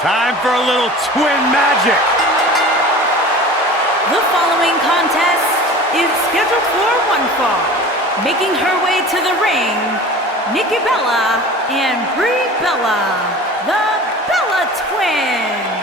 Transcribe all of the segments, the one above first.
Time for a little twin magic. The following contest is scheduled for one fall. Making her way to the ring, Nikki Bella and Brie Bella, the Bella Twins.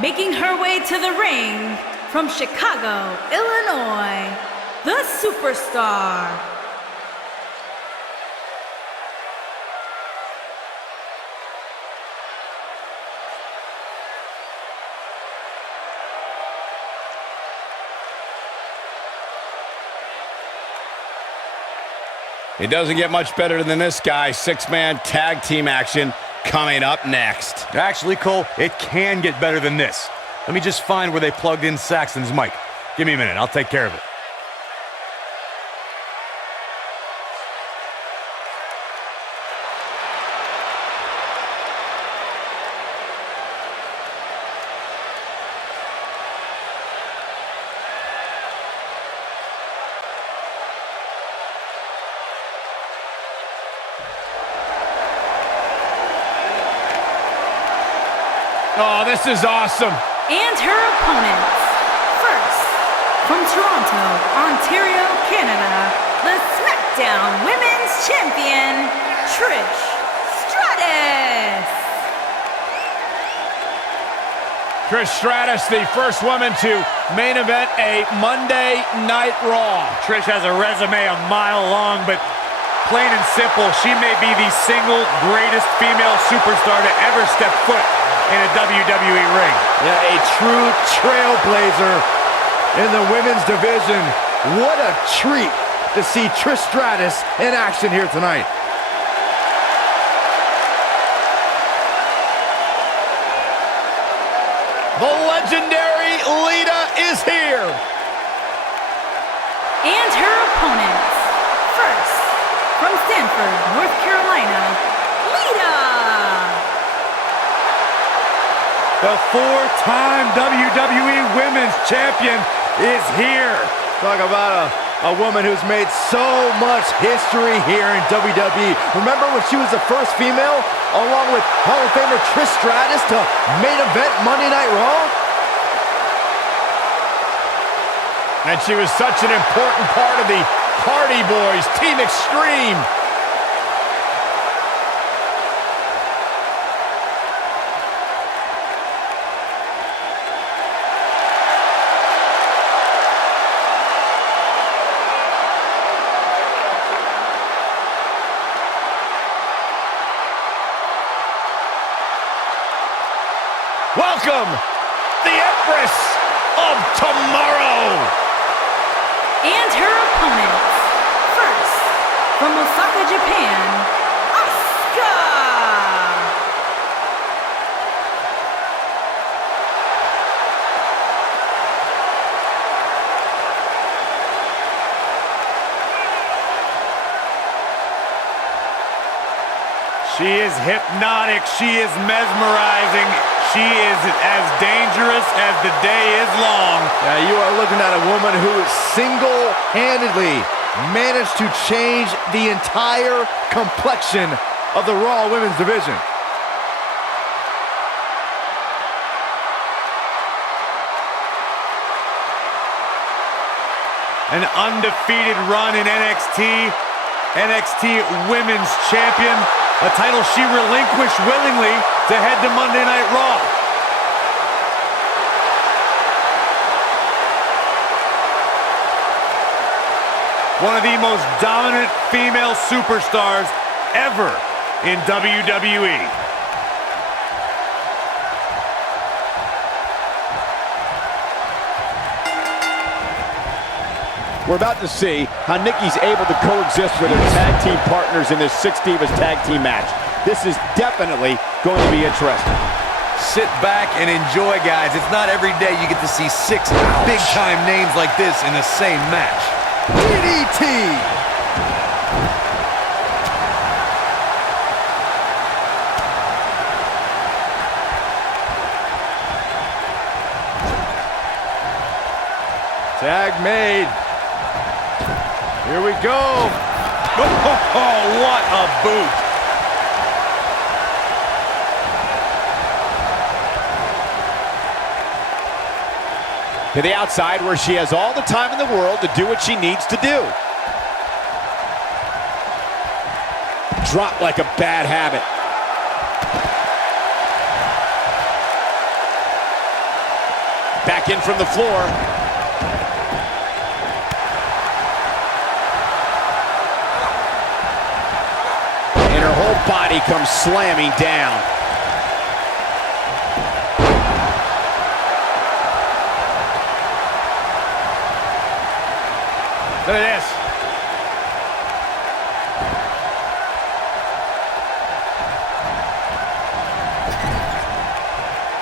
Making her way to the ring from Chicago, Illinois, the Superstar. It doesn't get much better than this, guy. Six-man tag team action coming up next. Actually, Cole, it can get better than this. Let me just find where they plugged in Saxton's mic. Give me a minute, I'll take care of it. Oh, this is awesome. And her opponents. First, from Toronto, Ontario, Canada, the SmackDown Women's Champion, Trish Stratus. Trish Stratus, the first woman to main event a Monday Night Raw. Trish has a resume a mile long, but plain and simple, she may be the single greatest female superstar to ever step foot in a WWE ring. Yeah, a true trailblazer in the women's division. What a treat to see Trish Stratus in action here tonight. The legendary Lita is here. And her opponents. First, from Stanford, North Carolina, Lita. The four-time WWE Women's Champion is here. Talk about a woman who's made so much history here in WWE. Remember when she was the first female, along with Hall of Famer Trish Stratus, to main event Monday Night Raw? And she was such an important part of the Hardy Boys, Team Extreme. Welcome, the Empress of Tomorrow. And her opponents. First, from Osaka, Japan, Asuka. She is hypnotic, she is mesmerizing, she is as dangerous as the day is long. You are looking at a woman who single-handedly managed to change the entire complexion of the Raw Women's division. An undefeated run in NXT, NXT Women's Champion, a title she relinquished willingly to head to Monday Night Raw. one of the most dominant female superstars ever in WWE. We're about to see how Nikki's able to coexist with her tag team partners in this Six Divas tag team match. This is definitely going to be interesting. Sit back and enjoy, guys. It's not every day you get to see 6 big-time names like this in the same match. DDT! Tag made. Here we go. Oh, what a boot. To the outside where she has all the time in the world to do what she needs to do. Drop like a bad habit. Back in from the floor. And her whole body comes slamming down. Look at this.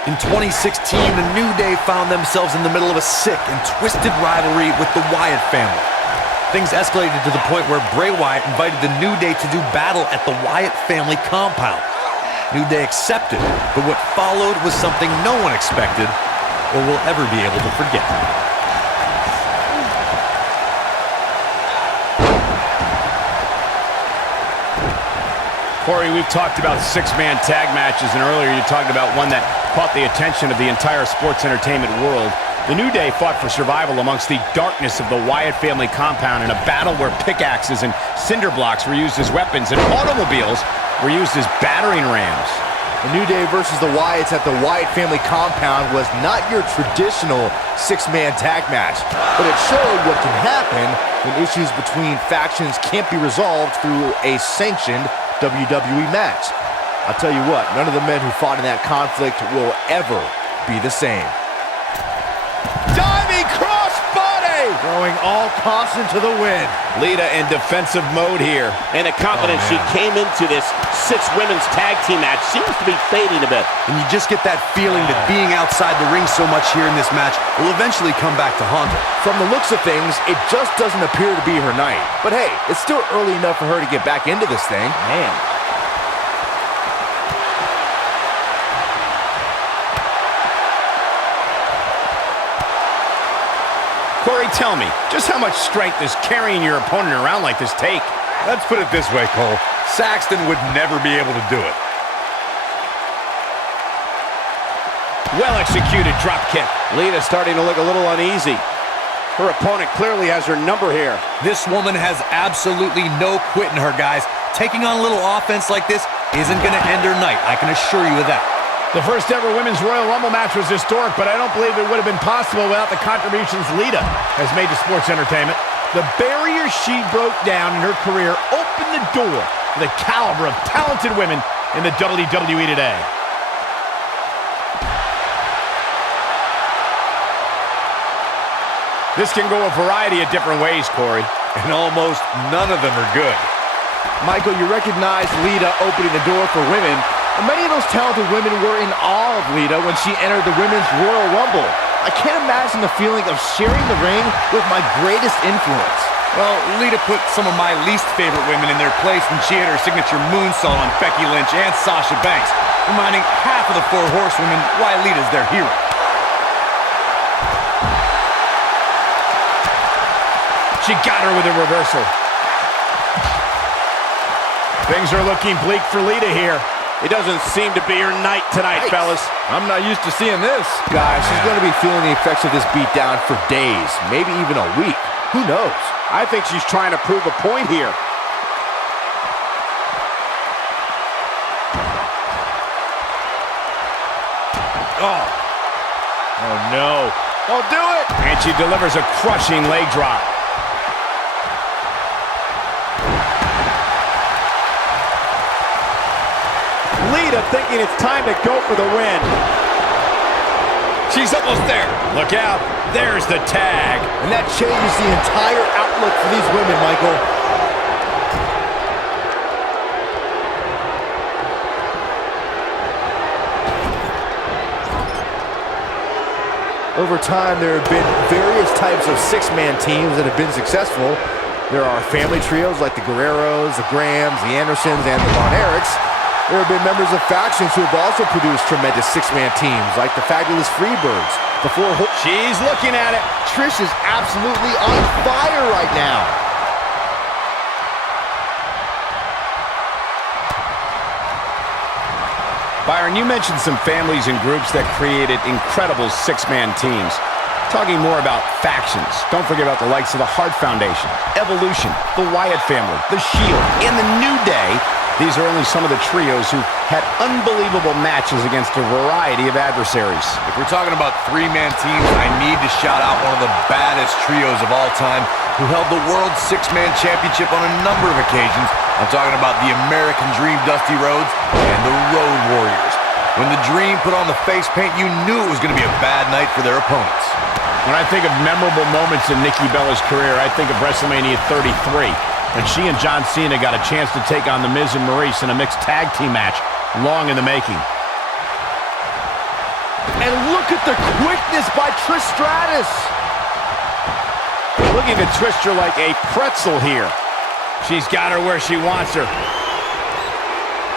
In 2016, the New Day found themselves in the middle of a sick and twisted rivalry with the Wyatt family. Things escalated to the point where Bray Wyatt invited the New Day to do battle at the Wyatt family compound. New Day accepted, but what followed was something no one expected or will ever be able to forget. Corey, we've talked about 6-man tag matches, and earlier you talked about one that caught the attention of the entire sports entertainment world. The New Day fought for survival amongst the darkness of the Wyatt family compound in a battle where pickaxes and cinder blocks were used as weapons and automobiles were used as battering rams. The New Day versus the Wyatts at the Wyatt family compound was not your traditional 6-man tag match, but it showed what can happen when issues between factions can't be resolved through a sanctioned WWE match. I'll tell you what, none of the men who fought in that conflict will ever be the same. Diving crossbody! Throwing all caution to the wind. Lita in defensive mode here. And the confidence she came into this 6-women's tag team match seems to be fading a bit. And you just get that feeling that being outside the ring so much here in this match will eventually come back to haunt her. From the looks of things, it just doesn't appear to be her night. But hey, it's still early enough for her to get back into this thing. Man. Corey, tell me, just how much strength does carrying your opponent around like this take? Let's put it this way, Cole. Saxton would never be able to do it. Well-executed drop kick. Lita starting to look a little uneasy. Her opponent clearly has her number here. This woman has absolutely no quit in her, guys. Taking on a little offense like this isn't going to end her night, I can assure you of that. The first ever Women's Royal Rumble match was historic, but I don't believe it would have been possible without the contributions Lita has made to sports entertainment. The barrier she broke down in her career opened the door to the caliber of talented women in the WWE today. This can go a variety of different ways, Corey. And almost none of them are good. Michael, you recognize Lita opening the door for women. And many of those talented women were in awe of Lita when she entered the Women's Royal Rumble. I can't imagine the feeling of sharing the ring with my greatest influence. Well, Lita put some of my least favorite women in their place when she hit her signature moonsault on Becky Lynch and Sasha Banks, reminding half of the 4 horsewomen why Lita's their hero. She got her with a reversal. Things are looking bleak for Lita here. It doesn't seem to be her night tonight, fellas. I'm not used to seeing this. Guys, she's going to be feeling the effects of this beatdown for days, maybe even a week. Who knows? I think she's trying to prove a point here. Oh no. Don't do it! And she delivers a crushing leg drop. Lita thinking it's time to go for the win. She's almost there. Look out. There's the tag. And that changes the entire outlook for these women, Michael. Over time, there have been various types of six-man teams that have been successful. There are family trios like the Guerreros, the Grahams, the Andersons, and the Von Erichs. There have been members of factions who have also produced tremendous six-man teams like the Fabulous Freebirds. She's looking at it. Trish is absolutely on fire right now. Byron, you mentioned some families and groups that created incredible six-man teams. Talking more about factions, don't forget about the likes of the Hart Foundation, Evolution, the Wyatt family, the Shield, and the New Day. These are only some of the trios who had unbelievable matches against a variety of adversaries. If we're talking about three-man teams, I need to shout out one of the baddest trios of all time who held the World Six-Man Championship on a number of occasions. I'm talking about the American Dream, Dusty Rhodes, and the Road Warriors. When the Dream put on the face paint, you knew it was going to be a bad night for their opponents. When I think of memorable moments in Nikki Bella's career, I think of WrestleMania 33, when she and John Cena got a chance to take on The Miz and Maurice in a mixed tag team match, long in the making. And look at the quickness by Trish Stratus. Looking to twist her like a pretzel here. She's got her where she wants her.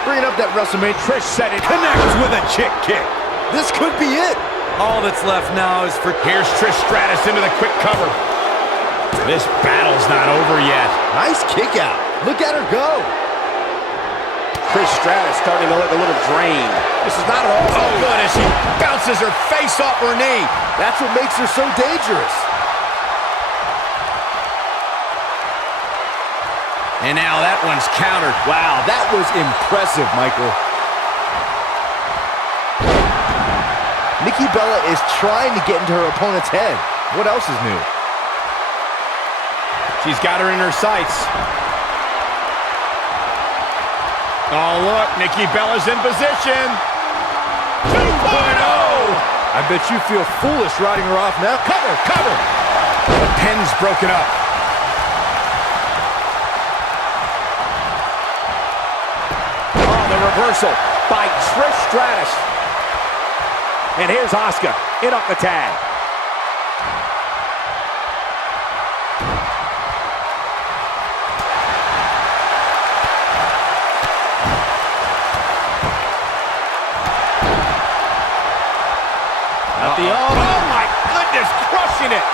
Bringing up that WrestleMania. Trish said it connects with a chick kick. This could be it. All that's left now is for... Here's Trish Stratus into the quick cover. This battle's not over yet. Nice kick out. Look at her go. Trish Stratus starting to look a little drained. This is not at all Oh, good, as she bounces her face off her knee. That's what makes her so dangerous. And now that one's countered. Wow, that was impressive, Michael. Nikki Bella is trying to get into her opponent's head. What else is new? She's got her in her sights. Oh, look, Nikki Bella's in position. 2.0! I bet you feel foolish riding her off now. Cover, cover! The pin's broken up. Oh, the reversal by Trish Stratus. And here's Asuka in up the tag. Oh my goodness, crushing it.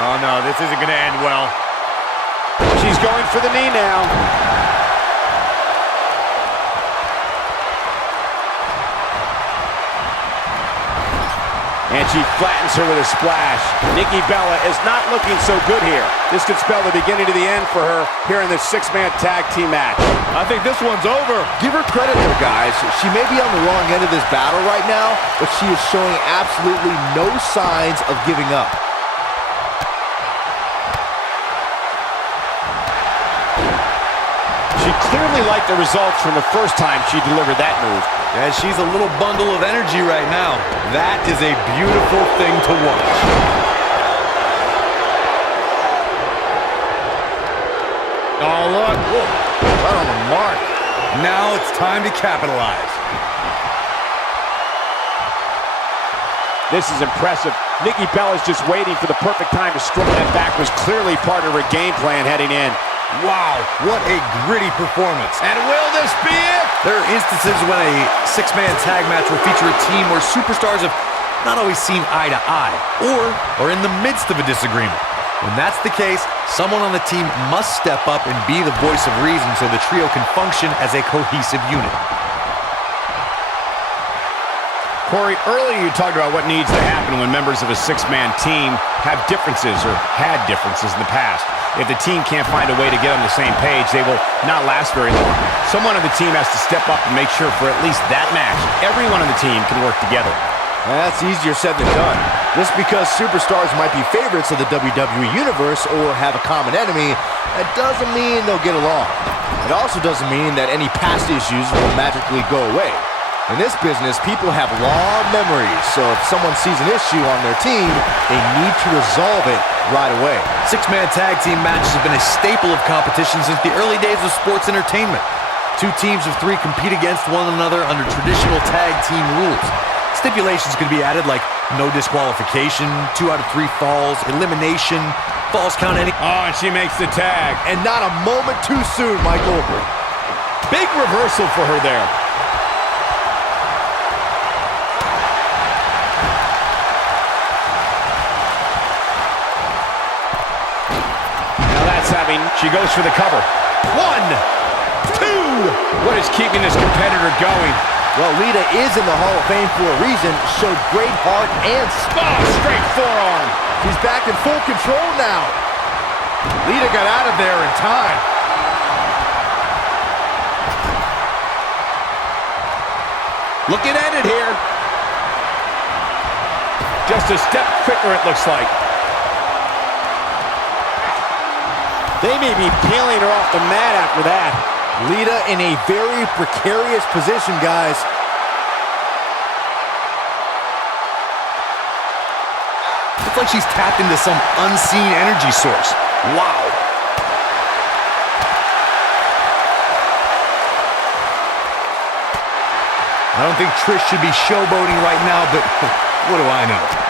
Oh, no, this isn't going to end well. She's going for the knee now. And she flattens her with a splash. Nikki Bella is not looking so good here. This could spell the beginning to the end for her here in this six-man tag team match. I think this one's over. Give her credit though, guys. She may be on the wrong end of this battle right now, but she is showing absolutely no signs of giving up. She clearly liked the results from the first time she delivered that move. Yeah, she's a little bundle of energy right now. That is a beautiful thing to watch. Oh, look. Whoa, right on the mark. Now it's time to capitalize. This is impressive. Nikki Bella's just waiting for the perfect time to strike. That back was clearly part of her game plan heading in. Wow, what a gritty performance. And will this be it? There are instances when a six-man tag match will feature a team where superstars have not always seen eye to eye, or are in the midst of a disagreement. When that's the case, someone on the team must step up and be the voice of reason so the trio can function as a cohesive unit. Corey, earlier you talked about what needs to happen when members of a six-man team have differences or had differences in the past. If the team can't find a way to get on the same page, they will not last very long. Someone on the team has to step up and make sure for at least that match, everyone on the team can work together. That's easier said than done. Just because superstars might be favorites of the WWE Universe or have a common enemy, that doesn't mean they'll get along. It also doesn't mean that any past issues will magically go away. In this business, people have long memories, so if someone sees an issue on their team, they need to resolve it right away. Six-man tag team matches have been a staple of competition since the early days of sports entertainment. Two teams of three compete against one another under traditional tag team rules. Stipulations can be added like no disqualification, 2 out of 3 falls, elimination, falls count any. Oh, and she makes the tag. And not a moment too soon, Michael. Big reversal for her there. Now that's having, she goes for the cover. 1, 2. What is keeping this competitor going? Well, Lita is in the Hall of Fame for a reason, showed great heart and Straight forearm. She's back in full control now. Lita got out of there in time. Looking at it here. Just a step quicker, it looks like. They may be peeling her off the mat after that. Lita in a very precarious position, guys. It's like she's tapped into some unseen energy source. Wow. I don't think Trish should be showboating right now, but what do I know?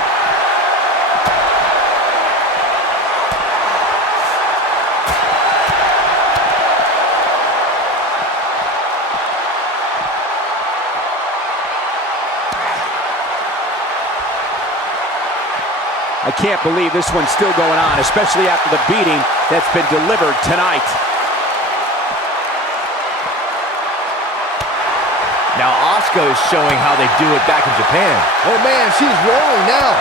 I can't believe this one's still going on, especially after the beating that's been delivered tonight. Now Asuka is showing how they do it back in Japan. Oh man, she's rolling now.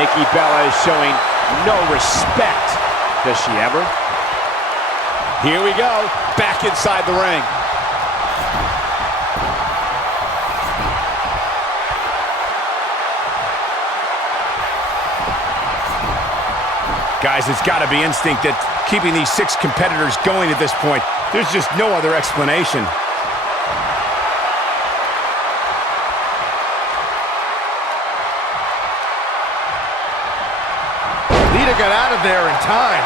Nikki Bella is showing no respect. Does she ever? Here we go, back inside the ring. Guys, it's got to be instinct that keeping these 6 competitors going at this point. There's just no other explanation. Lita got out of there in time.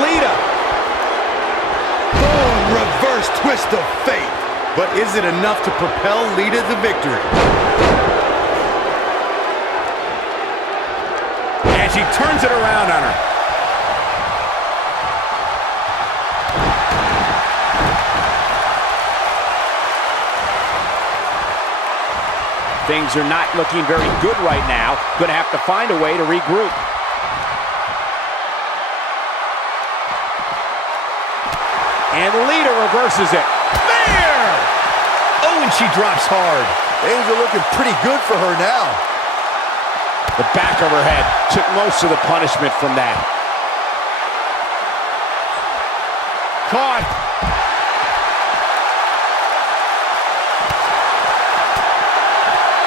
Lita. Boom, reverse twist of fate. But is it enough to propel Lita to victory? And she turns it around on her. Things are not looking very good right now. Gonna have to find a way to regroup. And Lita reverses it. There! Oh, and she drops hard. Things are looking pretty good for her now. The back of her head took most of the punishment from that. Caught.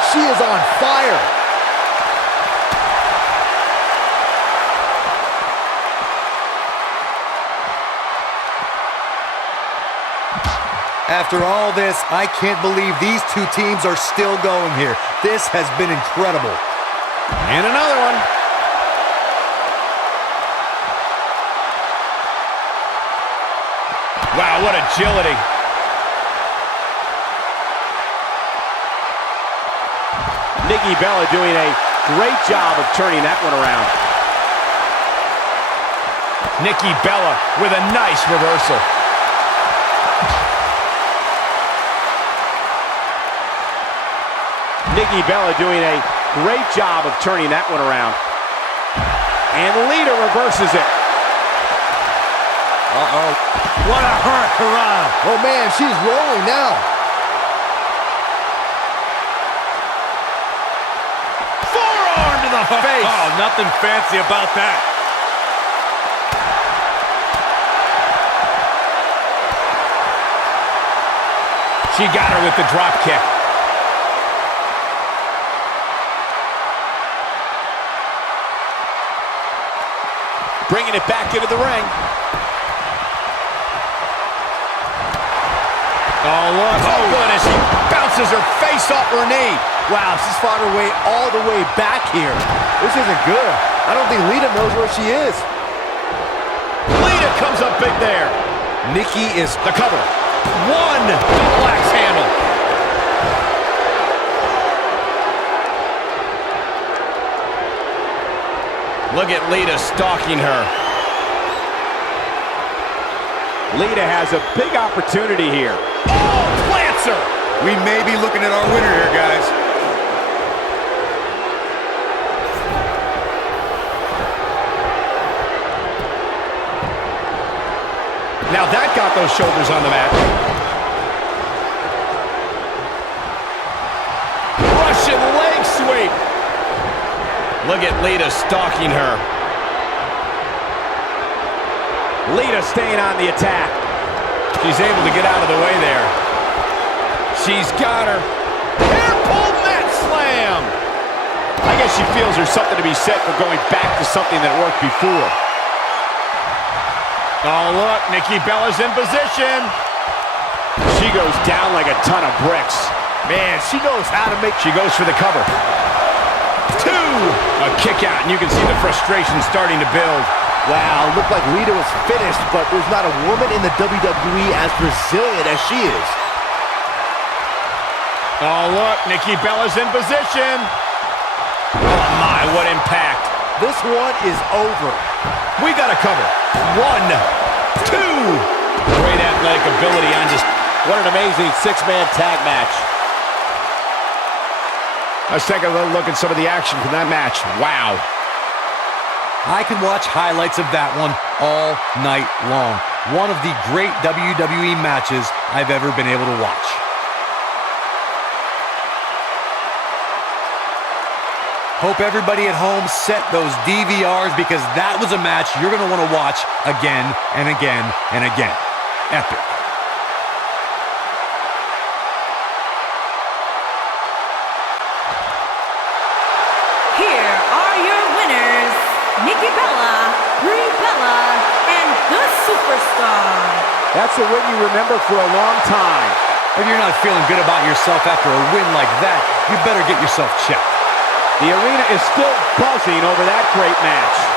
She is on fire. After all this, I can't believe these two teams are still going here. This has been incredible. And another one. Wow, what agility. Nikki Bella doing a great job of turning that one around. Nikki Bella with a nice reversal. Nikki Bella doing a great job of turning that one around. And Lita reverses it. Uh-oh. What a hurricane. Oh man, she's rolling now. Forearm to the face. Oh, nothing fancy about that. She got her with the drop kick. Bringing it back into the ring. Oh, look. Oh, goodness. She bounces her face off her knee. Wow, she's fought her way all the way back here. This isn't good. I don't think Lita knows where she is. Lita comes up big there. Nikki is The cover. One double axe handle. Look at Lita stalking her. Lita has a big opportunity here. Oh, plants her. We may be looking at our winner here, guys. Now that got those shoulders on the mat. Russian leg sweep. Look at Lita stalking her. Lita staying on the attack. She's able to get out of the way there. She's got her. Hair pull mat slam. I guess she feels there's something to be said for going back to something that worked before. Oh, look, Nikki Bella's in position. She goes down like a ton of bricks. Man, she knows how to make... She goes for the cover. Two. A kick out, and you can see the frustration starting to build. Wow, looked like Lita was finished, but there's not a woman in the WWE as resilient as she is. Oh, look, Nikki Bella's in position. Oh, my, what impact. This one is over. We got a cover. One, two. Great athletic ability on just... What an amazing six-man tag match. Let's take a little look at some of the action from that match. Wow. I can watch highlights of that one all night long. One of the great WWE matches I've ever been able to watch. Hope everybody at home set those DVRs because that was a match you're going to want to watch again and again and again. Epic. Here are your winners, Nikki Bella, Brie Bella, and the Superstar. That's a win you remember for a long time. If you're not feeling good about yourself after a win like that, you better get yourself checked. The arena is still buzzing over that great match.